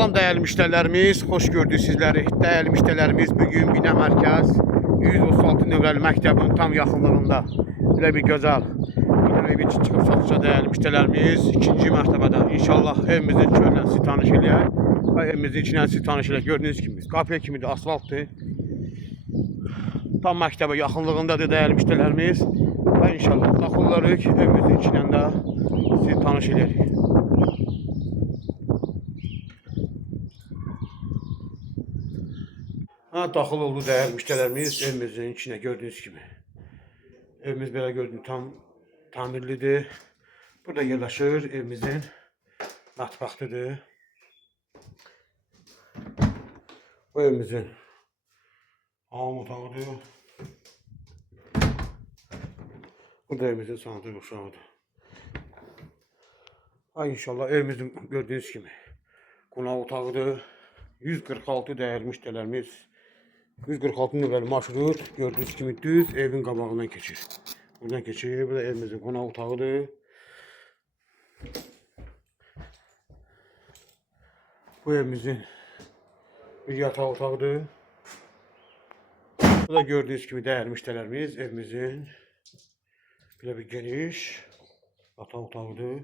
Salam değerli müşterilerimiz, hoş gördük sizleri. Değerli müşterilerimiz, bugün Bina Mərkəz 136 nömrəli məktəbin tam yaxınlığında belə bir gözəl bina evi için çıxıb satışa değerli müşterilerimiz. İkinci mərtəbədən inşallah evimizin içindən sizi tanış eləyər və evimizin içindən sizi tanış eləyər. Gördüyünüz kimi qapıya kimi də asfaltdır. Tam məktəbə yaxınlığındadır değerli müşterilerimiz və inşallah daxillərək evimizin içindən də sizi tanış eləyək. Daxil oldu değerli müşterilerimiz evimizin içine gördüğünüz gibi. Evimiz böyle gördüğünüz tam tamirlidir. Burada yerleşir evimizin mətbəxtidir. Bu evimizin hamam otağıdır. Bu da evimizin sanadır uşağıdır. İnşallah evimizin gördüğünüz gibi qonaq otağıdır. 146 değerli müşterilerimiz. 146 nömrəli marşrut gördüğünüz kimi düz evin qabağından keçir. Buradan keçir. Bu da evimizin qonaq otağıdır. Bu evimizin bir yataq otağıdır. Bu da gördüğünüz gibi değerli müşterilerimiz evimizin böyle bir geniş yataq otağıdır.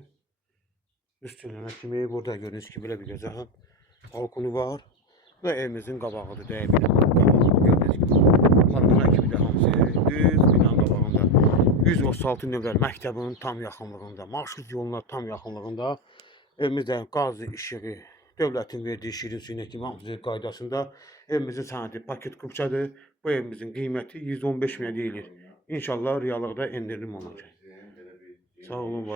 Üstünleme kimi burada gördüğünüz gibi böyle bir güzel balkonu var. Bu da evimizin qabağıdır. Değerli gördüğünüz gibi. Parkına kimi de hamısı düz binanın qabağında. 136 nömrəli məktəbin tam yaxınlığında, marşrut yoluna tam yaxınlığında. Evimizdə qaz işığı, dövlətin verdiyi şirin suyuna kimi hamısı qaydasında. Evimizin sənədi paket kupçadır. Bu evimizin qiyməti 115 minə deyilir. İnşallah reallıqda endirim olacaq. Sağ olun.